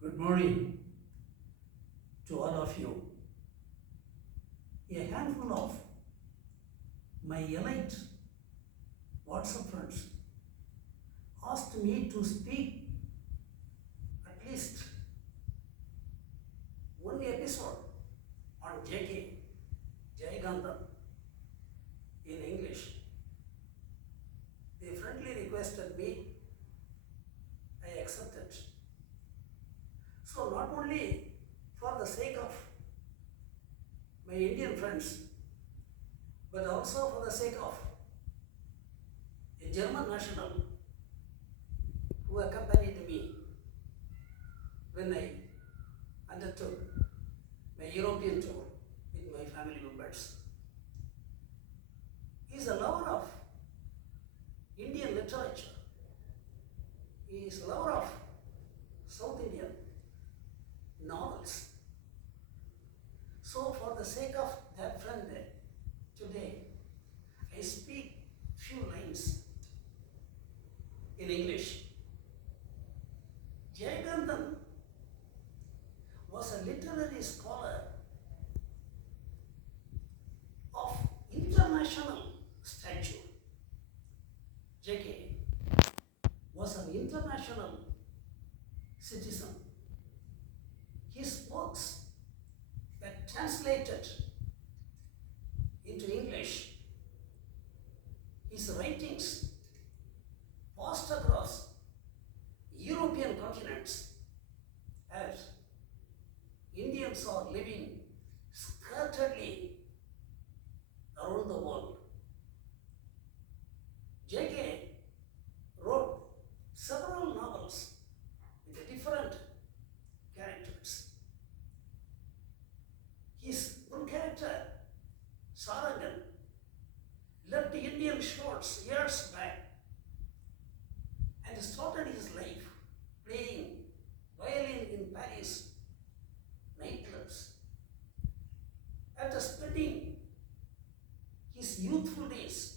Good morning to all of you. A handful of my elite WhatsApp friends asked me to speak at least one episode on J.K. Jayaganthan in English. They friendly requested me, I accepted. So not only for the sake of my Indian friends, but also for the sake of a German national who accompanied me when I undertook my European tour with my family members. He is a lover of Indian literature. He is a lover of South Indian novels. So for the sake of that friend today, I speak few lines in English. Jayaganthan was a literary scholar of international stature. J.K. was an international citizen. His works were translated into English. His writings passed across European continents as Indians are living scatteredly around the world. J.K. wrote several novels with different characters. His one character, Sarangan, left the Indian shores years back and started his life playing violin in Paris nightclubs. After spending his youthful days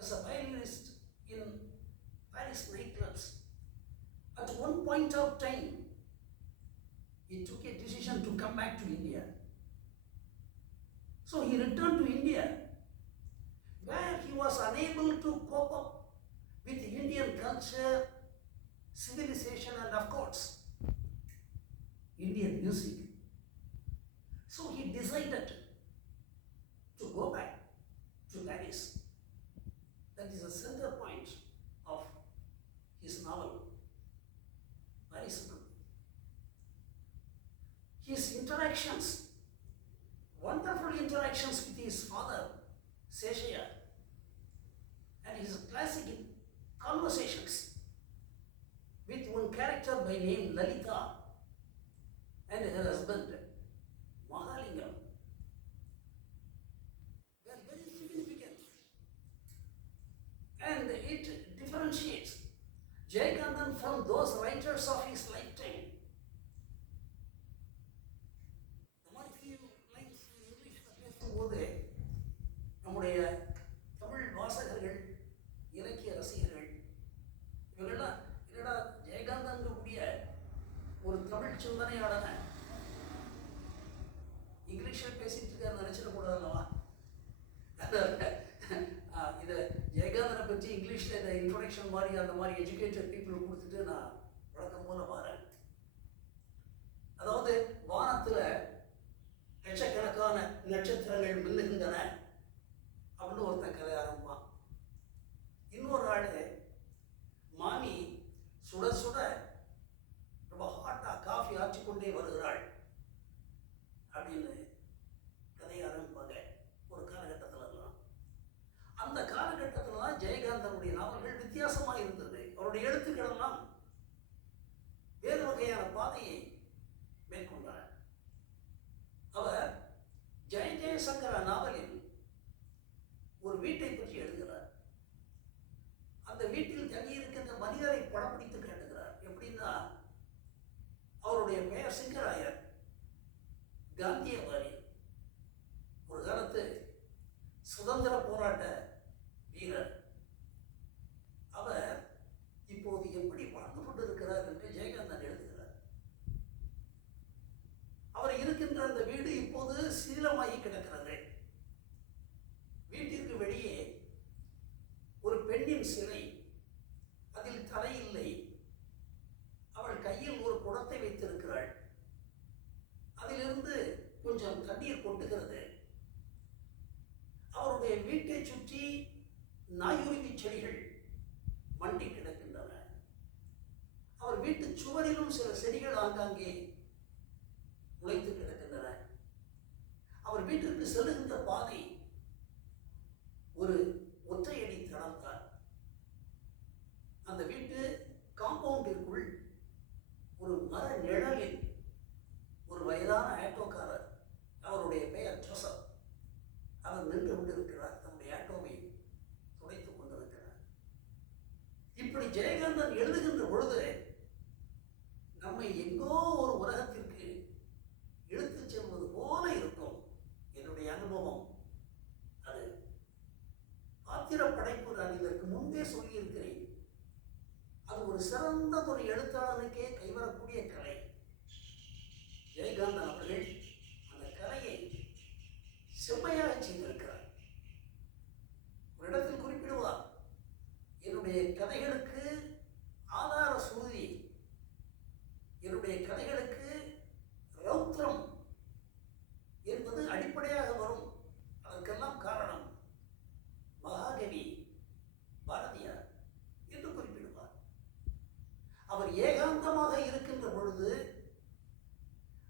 as a violinist in Paris nightclubs, at one point of time, he took a decision to come back to India. So he returned to India, where he was unable to cope up with Indian culture, civilization, and of course, Indian music. So he decided to go back to Paris. That is the center point of his novel, very simple. His interactions, wonderful interactions with his father, Seshaya, and his classic conversations with one character by name Lalita and her husband, Mahalingam, were very significant. And it differentiates Jayaganthan from those writers of his lifetime. பேசும்போது நம்முடைய தமிழ் வாசகர்கள், இலக்கிய ரசிகர்கள் இவங்கெல்லாம் என்னடா ஜெயகாந்தன் கூடிய ஒரு தமிழ் சிந்தனையாளனை இங்கிலீஷில் பேசிட்டு இருக்காரு நினைச்சிடக்கூடாது அல்லவா? இதை ஜெயகாந்தனை பற்றி இங்கிலீஷில் இதை இன்ட்ரோடக்ஷன் மாதிரி அந்த மாதிரி எஜுகேட்டட் பீப்புள் கொடுத்துட்டு நான் வழக்கம் போல வரேன். அதாவது வானத்தில் லட்சக்கணக்கான நட்சத்திரங்கள் மின்னுகின்றன அப்படின்னு ஒருத்தன் கதை ஆரம்பிப்பான். இன்னொரு ஆள் மாமி சுட சுட ரொம்ப ஹாட்டாக காஃபி ஆற்றிக்கொண்டே வருகிறாள் அப்படின்னு கதையை ஆரம்பிப்பாங்க ஒரு காலகட்டத்திலலாம். அந்த காலகட்டத்தில் தான் ஜெயகாந்தனுடைய நாவல்கள் வித்தியாசமாக இருந்தது. அவருடைய எழுத்துக்கள் எல்லாம் வேறு வகையான பாதையை மேற்கொண்டார். அவர் ஜெய ஜெயசங்கர நாவலில் ஒரு வீட்டை பற்றி எழுதுகிறார். அந்த வீட்டில் தங்கியிருக்கின்ற மனிதரை படம் பிடித்து காட்டுகிறார். எப்படின்னா, அவருடைய பெயர் சிங்கராயர், காந்தியவாதி, ஒரு காலத்து சுதந்திர போராட்ட வீரர். அவர் இப்போது எப்படி வாழ்ந்து கொண்டிருக்கிறார் என்று ஜெயகாந்தன் எழுதுகிறார். அந்த வீடு இப்போது சீலமாகி கிடக்கிறது. வீட்டிற்கு வெளியே ஒரு பெண்ணின் சிலை, அதில் தலை இல்லை. அவள் கையில் ஒரு குடத்தை வைத்திருக்கிறாள். அதிலிருந்து கொஞ்சம் தண்ணீர் கொட்டுகிறது. அவருடைய வீட்டை சுற்றி நாயுருவி செடிகள் மண்டி கிடக்கின்றன. அவர் வீட்டு சுவரிலும் சில செடிகள் ஆங்காங்கே முளைத்து கிடக்கின்றன. அவர் வீட்டிற்கு செல்லுகின்ற பாதை ஒரு ஒற்றையடி தளம்தான். அந்த வீட்டு காம்பவுண்டிற்குள் ஒரு மர நிழலில் ஒரு வயதான ஆட்டோக்காரர், அவருடைய பெயர் ஜோசப், அவர் நின்று கொண்டிருக்கிறார். தன்னுடைய ஆட்டோவை துடைத்துக் கொண்டிருக்கிறார். இப்படி ஜெயகாந்தன் எழுதுகின்ற பொழுது நம்மை எங்கோ ஒரு உலகத்திற்கு இழுத்துச் செல்வது போல இருக்கும். என்னுடைய அனுபவம் அது. ஆத்திர படைப்பு நான் இதற்கு முன்பே சொல்லியிருக்கிறேன். அது ஒரு சிறந்த ஒரு எழுத்தாளனுக்கே கைவரக்கூடிய கலை. ஜெயகாந்தன் அவர்கள் அந்த கலையை செம்மையாக செய்திருக்கிறார். ஒரு இடத்தில் குறிப்பிடுவார், என்னுடைய கதைகளுக்கு ஆதார சுருதி, என்னுடைய கதைகளுக்கு ரௌத்ரம் என்பது அடிப்படையாக வரும். அதற்கெல்லாம் காரணம் மகாகவி பாரதியார் என்று குறிப்பிடுவார். அவர் ஏகாந்தமாக இருக்கின்ற பொழுது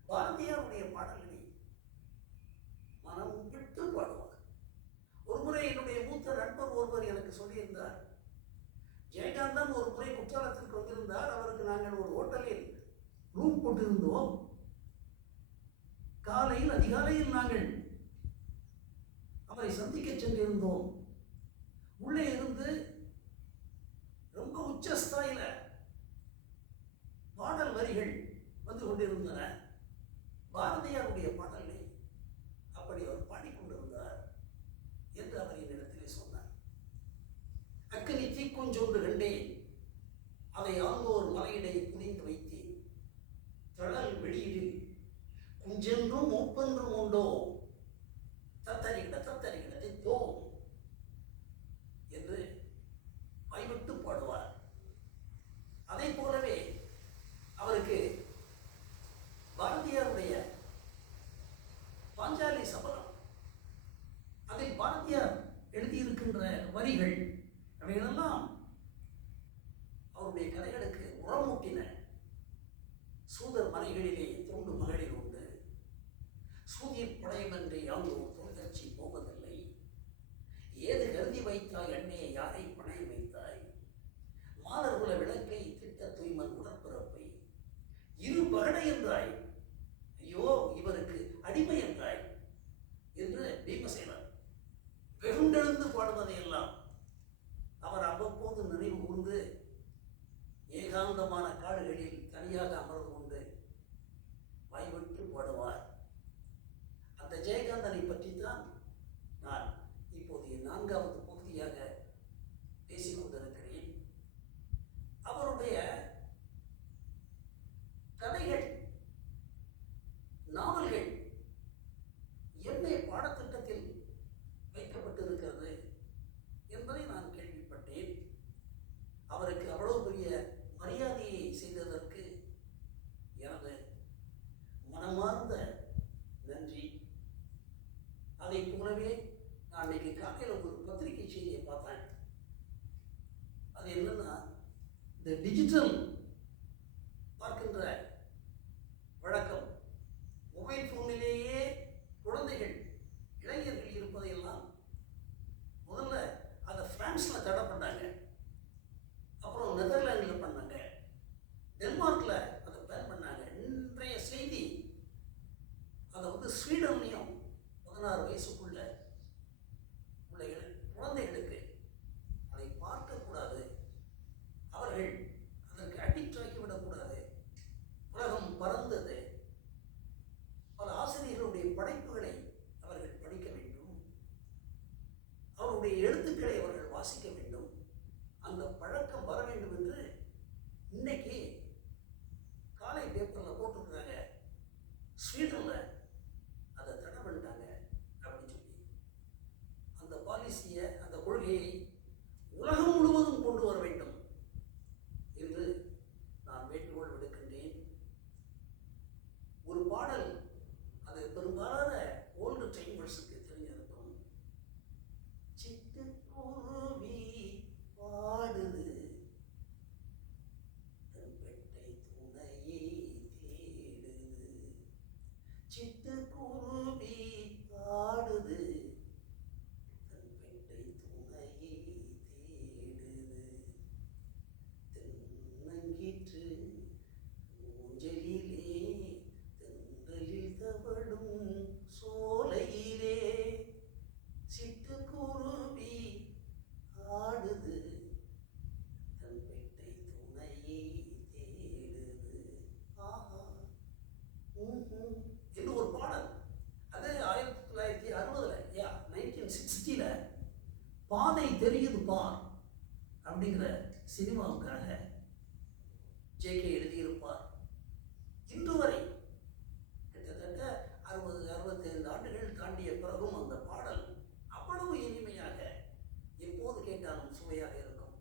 பாரதியாருடைய பாடல்களை மனம் விட்டு பாடுவார். ஒருமுறை என்னுடைய மூத்த நண்பர் ஒருவர் எனக்கு சொல்லியிருந்தார், ஜெயகாந்தன் ஒரு முறை குற்றாலத்திற்கு வந்திருந்தார். அவருக்கு நாங்கள் ஒரு ஹோட்டலில் ரூம் போட்டிருந்தோம். காலையில் அதிகாலையில் நாங்கள் அவரை சந்திக்க சென்றிருந்தோம். உள்ளே இருந்து ரொம்ப உச்சஸ்தாயில பாடல் வரிகள் வந்து கொண்டிருந்தன. பாரதியாருடைய பாடலை அப்படி அவர் பாடிக்கொண்டிருந்தார் என்று அவர் என்னிடத்திலே சொன்னார். அக்கனி தீக்கொஞ்சொன்று கண்டேன், அதை ஆங்கோர் மலையிடை புரிந்து வைத்தேன். தழல் வெளியிடில் குஞ்சென்றும் மூப்பென்றும் உண்டோ, தத்தரிகிட தத்தரிகிட தித்தோ என்று வாய்விட்டு பாடுவார். அதை போலவே அவருக்கு பாரதியாருடைய பாஞ்சாலி சபதம், அதில் பாரதியார் எழுதியிருக்கின்ற வரிகள் அவைகளெல்லாம் அவருடைய கதைகளுக்கு உரமூட்டின. சூதர் மனைகளிலே தோண்டு மகளிர் உண்டு, சூதிர் படையமன்றி யாங்கோர் தொழிற்சி போவதில்லை. ஏது கருதி வைத்தாய் அன்னையை, யாரை பணைய வைத்தாய்? மாதர்குல விளக்கை திட்ட தூய்மன் உடற்பிறப்பை இரு பகடை என்றாய், ஐயோ இவருக்கு அடிமை என்றாய் என்று பீமசேனர் வெகுண்டெழுந்து பாடுவதையெல்லாம் அவர் அவ்வப்போது நினைவு கூர்ந்து ஏகாந்தமான காடுகளில் தனியாக அமர்ந்து கொண்டு வாய்விட்டு பாடுவார். அந்த ஜெயகாந்தனை பற்றித்தான் நான் இப்போதைய 4வது பகுதியாக பேசிக்கொண்டிருக்கிறேன். அவருடைய கதைகள், நாவல்கள் எம்ஏ பாடத்திட்டத்தில் வைக்கப்பட்டிருக்கிறது என்பதை நான் கேள்விப்பட்டேன். அவருக்கு அவ்வளவு பெரிய மரியாதையை செய்ததற்கு எனது மனமார்ந்த நன்றி. அதை போலவே நான் இன்னைக்கு காலையில் ஒரு பத்திரிகை செய்தியை பார்த்தேன். அது என்னன்னா, இந்த டிஜிட்டல் பார்க்கின்ற வழக்கம், மொபைல் போனிலேயே குழந்தைகள் இளைஞர்கள் இருப்பதையெல்லாம் முதல்ல அதை பிரான்ஸ்ல தடை பண்ணாங்க, அப்புறம் நெதர்லாண்டில் பண்ணாங்க, டென்மார்க்ல அதை பேன் பண்ணாங்க. இன்றைய செய்தி அதை ஸ்வீடன்லையும் 16 வயசுக்குள்ள உள்ள குழந்தைகளுக்கு அதை பார்க்கக்கூடாது, அவர்கள் அதற்கு அடிக்ட் ஆகிவிடக்கூடாது. உலகம் பறந்தது. பல ஆசிரியர்களுடைய படைப்புகளை அவர்கள் படிக்க வேண்டும், அவருடைய எழுத்துக்களை அவர்கள் வாசிக்க வேண்டும். அந்த பழக்கம் வர வேண்டும் என்று இன்னைக்கு காலை பேப்பரில் போட்டிருக்கிறாங்க. ஸ்வீடனில் சினிமாவுக்காக ஜேகே எழுதியிருப்பார். இன்று வரை கிட்டத்தட்ட 65 ஆண்டுகள் தாண்டிய பிறகும் அந்த பாடல் அவ்வளவு இனிமையாக எப்போது கேட்டாலும் சுவையாக இருக்கும்.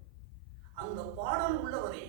அந்த பாடல் உள்ளவரை